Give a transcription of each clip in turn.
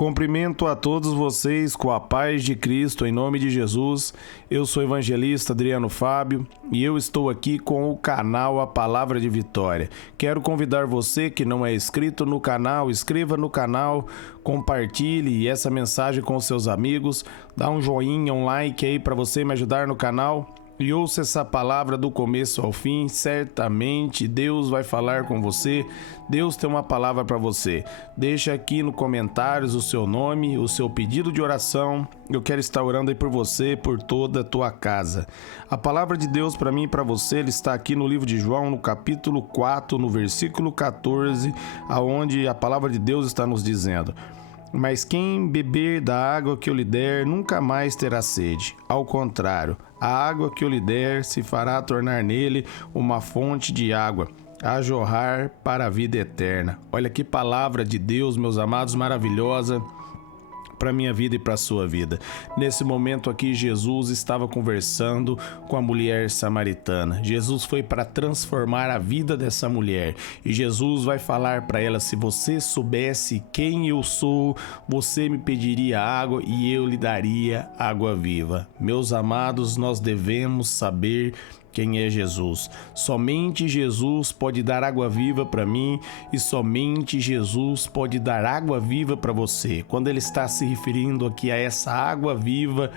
Cumprimento a todos vocês com a paz de Cristo, em nome de Jesus. Eu sou o evangelista Adriano Fábio e eu estou aqui com o canal A Palavra de Vitória. Quero convidar você que não é inscrito no canal, inscreva no canal, compartilhe essa mensagem com seus amigos, dá um joinha, um like aí para você me ajudar no canal. E ouça essa palavra do começo ao fim, certamente Deus vai falar com você, Deus tem uma palavra para você. Deixa aqui no comentários o seu nome, o seu pedido de oração, eu quero estar orando aí por você, por toda a tua casa. A palavra de Deus para mim e para você, ele está aqui no livro de João, no capítulo 4, no versículo 14, aonde a palavra de Deus está nos dizendo: mas quem beber da água que eu lhe der, nunca mais terá sede. Ao contrário, a água que eu lhe der se fará tornar nele uma fonte de água, a jorrar para a vida eterna. Olha que palavra de Deus, meus amados, maravilhosa para minha vida e para a sua vida. Nesse momento aqui, Jesus estava conversando com a mulher samaritana. Jesus foi para transformar a vida dessa mulher. E Jesus vai falar para ela: se você soubesse quem eu sou, você me pediria água e eu lhe daria água viva. Meus amados, nós devemos saber quem é Jesus. Somente Jesus pode dar água viva para mim e somente Jesus pode dar água viva para você. Quando ele está se referindo aqui a essa água viva,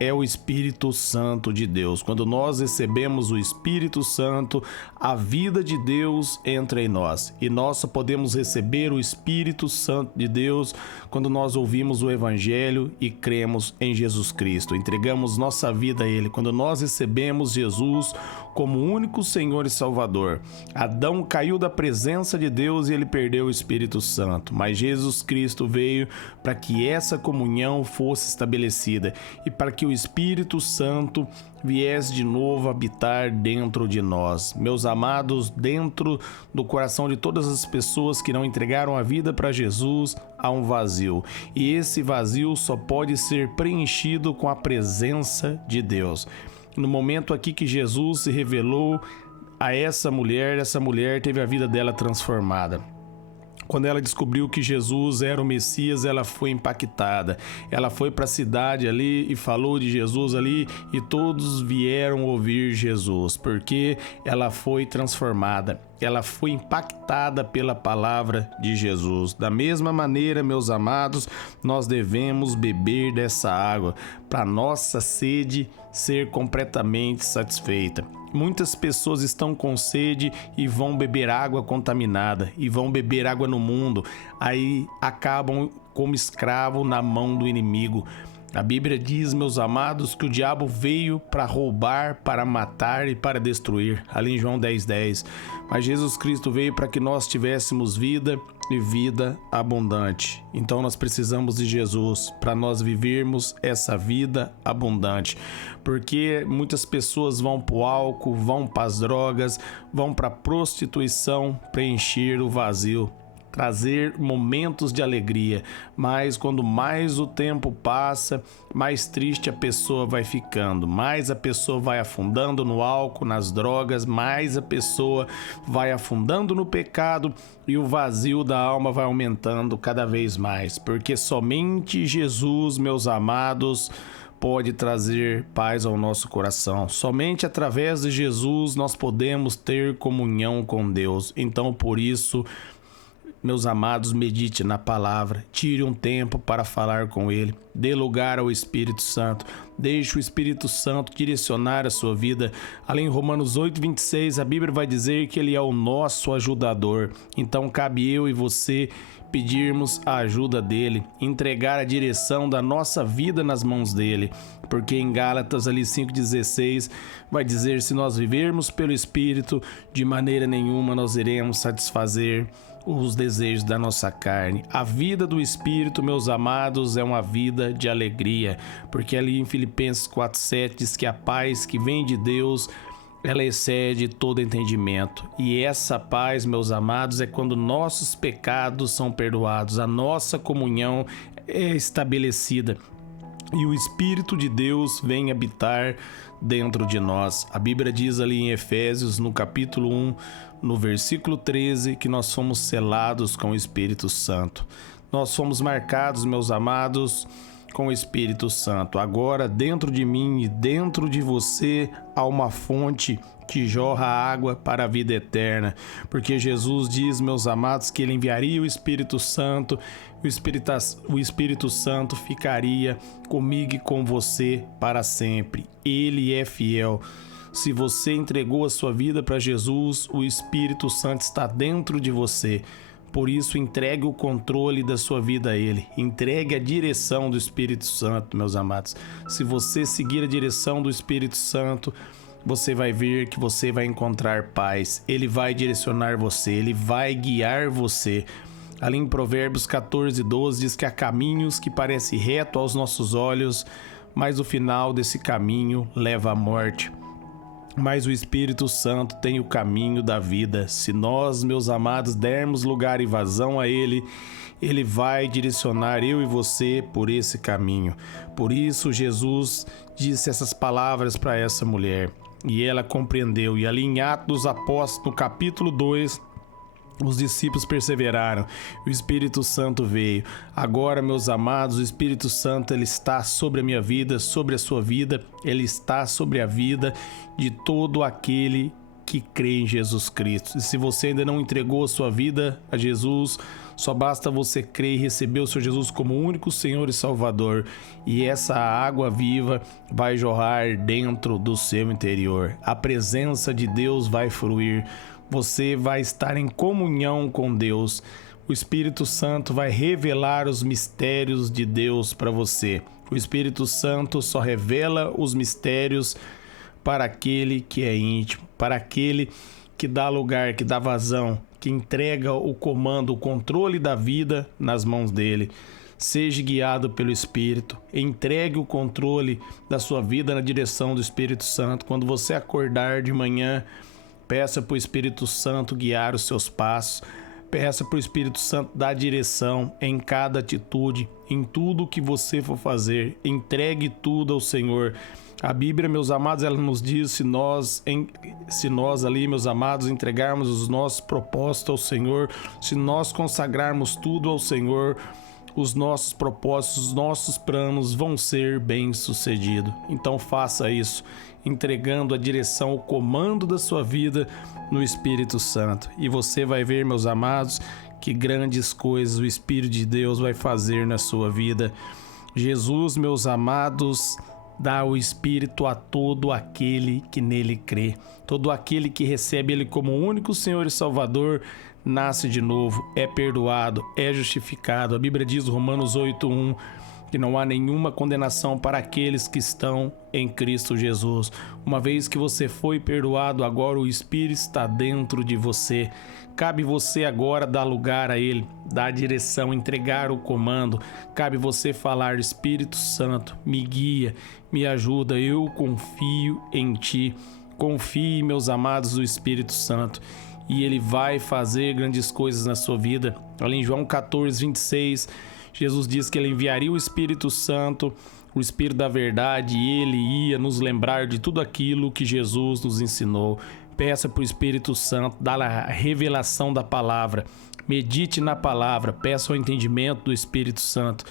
é o Espírito Santo de Deus. Quando nós recebemos o Espírito Santo, a vida de Deus entra em nós. E nós só podemos receber o Espírito Santo de Deus quando nós ouvimos o Evangelho e cremos em Jesus Cristo. Entregamos nossa vida a Ele. Quando nós recebemos Jesus como único Senhor e Salvador. Adão caiu da presença de Deus e ele perdeu o Espírito Santo. Mas Jesus Cristo veio para que essa comunhão fosse estabelecida e para que o Espírito Santo viesse de novo habitar dentro de nós. Meus amados, dentro do coração de todas as pessoas que não entregaram a vida para Jesus, há um vazio. E esse vazio só pode ser preenchido com a presença de Deus. No momento aqui que Jesus se revelou a essa mulher teve a vida dela transformada. Quando ela descobriu que Jesus era o Messias, ela foi impactada. Ela foi para a cidade ali e falou de Jesus ali e todos vieram ouvir Jesus, porque ela foi transformada. Ela foi impactada pela palavra de Jesus. Da mesma maneira, meus amados, nós devemos beber dessa água para nossa sede ser completamente satisfeita. Muitas pessoas estão com sede e vão beber água contaminada e vão beber água no mundo. Aí acabam como escravo na mão do inimigo. A Bíblia diz, meus amados, que o diabo veio para roubar, para matar e para destruir, ali em João 10:10. Mas Jesus Cristo veio para que nós tivéssemos vida e vida abundante. Então nós precisamos de Jesus para nós vivermos essa vida abundante. Porque muitas pessoas vão para o álcool, vão para as drogas, vão para a prostituição preencher o vazio, trazer momentos de alegria, mas quando mais o tempo passa, mais triste a pessoa vai ficando, mais a pessoa vai afundando no álcool, nas drogas, mais a pessoa vai afundando no pecado e o vazio da alma vai aumentando cada vez mais, porque somente Jesus, meus amados, pode trazer paz ao nosso coração. Somente através de Jesus nós podemos ter comunhão com Deus. Então, por isso, meus amados, medite na palavra, tire um tempo para falar com Ele, dê lugar ao Espírito Santo, deixe o Espírito Santo direcionar a sua vida. Além em Romanos 8:26, a Bíblia vai dizer que Ele é o nosso ajudador. Então cabe eu e você pedirmos a ajuda dele, entregar a direção da nossa vida nas mãos dele, porque em Gálatas ali 5:16 vai dizer: se nós vivermos pelo Espírito, de maneira nenhuma nós iremos satisfazer os desejos da nossa carne. A vida do Espírito, meus amados, é uma vida de alegria, porque ali em Filipenses 4:7 diz que a paz que vem de Deus, ela excede todo entendimento. E essa paz, meus amados, é quando nossos pecados são perdoados, a nossa comunhão é estabelecida e o Espírito de Deus vem habitar dentro de nós. A Bíblia diz ali em Efésios, no capítulo 1, no versículo 13, que nós somos selados com o Espírito Santo. nós fomos marcados, meus amados, com o Espírito Santo. Agora, dentro de mim e dentro de você, há uma fonte que jorra água para a vida eterna, porque Jesus diz, meus amados, que Ele enviaria o Espírito Santo, o Espírito Santo ficaria comigo e com você para sempre. Ele é fiel. Se você entregou a sua vida para Jesus, o Espírito Santo está dentro de você. Por isso, entregue o controle da sua vida a Ele. Entregue a direção do Espírito Santo, meus amados. Se você seguir a direção do Espírito Santo, você vai ver que você vai encontrar paz. Ele vai direcionar você, Ele vai guiar você. Ali em Provérbios 14:12 diz que há caminhos que parecem reto aos nossos olhos, mas o final desse caminho leva à morte. Mas o Espírito Santo tem o caminho da vida. Se nós, meus amados, dermos lugar e vazão a Ele, Ele vai direcionar eu e você por esse caminho. Por isso, Jesus disse essas palavras para essa mulher. E ela compreendeu. E ali em Atos dos Apóstolos, no capítulo 2, os discípulos perseveraram, o Espírito Santo veio. Agora, meus amados, o Espírito Santo ele está sobre a minha vida, sobre a sua vida, ele está sobre a vida de todo aquele que crê em Jesus Cristo. E se você ainda não entregou a sua vida a Jesus, só basta você crer e receber o Senhor Jesus como único Senhor e Salvador. E essa água viva vai jorrar dentro do seu interior. A presença de Deus vai fluir. Você vai estar em comunhão com Deus. O Espírito Santo vai revelar os mistérios de Deus para você. O Espírito Santo só revela os mistérios para aquele que é íntimo, para aquele que dá lugar, que dá vazão, que entrega o comando, o controle da vida nas mãos dele. Seja guiado pelo Espírito, entregue o controle da sua vida na direção do Espírito Santo. Quando você acordar de manhã, peça para o Espírito Santo guiar os seus passos. Peça para o Espírito Santo dar direção em cada atitude, em tudo que você for fazer. Entregue tudo ao Senhor. A Bíblia, meus amados, ela nos diz, se nós ali, meus amados, entregarmos os nossos propósitos ao Senhor, se nós consagrarmos tudo ao Senhor, os nossos propósitos, os nossos planos vão ser bem-sucedidos. Então faça isso, entregando a direção, o comando da sua vida no Espírito Santo. E você vai ver, meus amados, que grandes coisas o Espírito de Deus vai fazer na sua vida. Jesus, meus amados, dá o Espírito a todo aquele que nele crê. Todo aquele que recebe Ele como único Senhor e Salvador, nasce de novo, é perdoado, é justificado. A Bíblia diz, Romanos 8:1, que não há nenhuma condenação para aqueles que estão em Cristo Jesus. Uma vez que você foi perdoado, agora o Espírito está dentro de você. Cabe você agora dar lugar a Ele, dar direção, entregar o comando. Cabe você falar, Espírito Santo, me guia, me ajuda, eu confio em Ti. Confie, meus amados, no Espírito Santo. E Ele vai fazer grandes coisas na sua vida. Ali em João 14:26, Jesus diz que Ele enviaria o Espírito Santo, o Espírito da verdade, e Ele ia nos lembrar de tudo aquilo que Jesus nos ensinou. Peça para o Espírito Santo, dá a revelação da palavra, medite na palavra, peça o entendimento do Espírito Santo.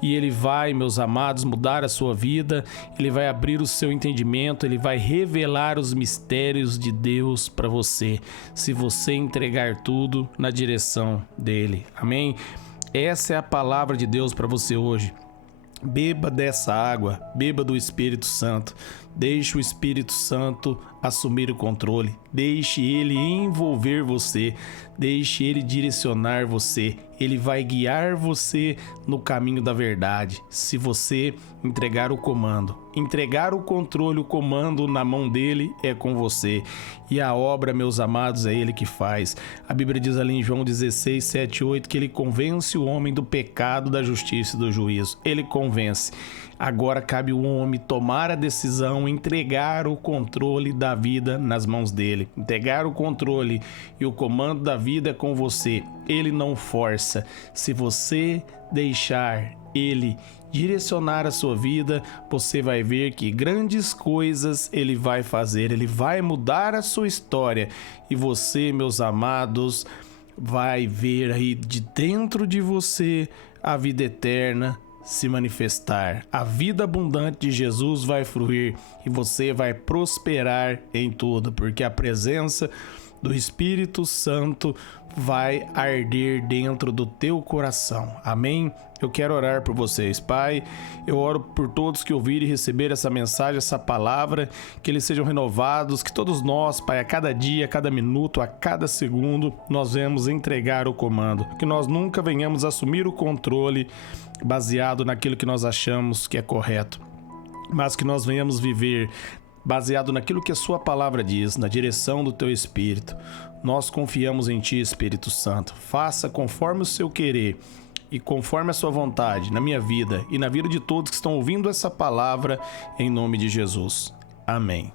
E Ele vai, meus amados, mudar a sua vida, Ele vai abrir o seu entendimento, Ele vai revelar os mistérios de Deus para você, se você entregar tudo na direção dEle. Amém? Essa é a palavra de Deus para você hoje. Beba dessa água, beba do Espírito Santo. Deixe o Espírito Santo assumir o controle. Deixe Ele envolver você. Deixe Ele direcionar você. Ele vai guiar você no caminho da verdade. Se você entregar o comando, entregar o controle, o comando na mão dele é com você. E a obra, meus amados, é Ele que faz. A Bíblia diz ali em João 16:7-8 que Ele convence o homem do pecado, da justiça e do juízo. Ele convence. Agora cabe o homem tomar a decisão, entregar o controle da vida nas mãos dele. Entregar o controle e o comando da vida é com você. Ele não força. Se você deixar Ele direcionar a sua vida, você vai ver que grandes coisas Ele vai fazer. Ele vai mudar a sua história. E você, meus amados, vai ver aí de dentro de você a vida eterna se manifestar. A vida abundante de Jesus vai fluir e você vai prosperar em tudo, porque a presença do Espírito Santo vai arder dentro do teu coração. Amém? Eu quero orar por vocês, Pai. Eu oro por todos que ouvirem e receberem essa mensagem, essa palavra, que eles sejam renovados, que todos nós, Pai, a cada dia, a cada minuto, a cada segundo, nós venhamos entregar o comando, que nós nunca venhamos assumir o controle baseado naquilo que nós achamos que é correto, mas que nós venhamos viver baseado naquilo que a sua palavra diz, na direção do teu Espírito. Nós confiamos em ti, Espírito Santo. Faça conforme o seu querer e conforme a sua vontade na minha vida e na vida de todos que estão ouvindo essa palavra, em nome de Jesus. Amém.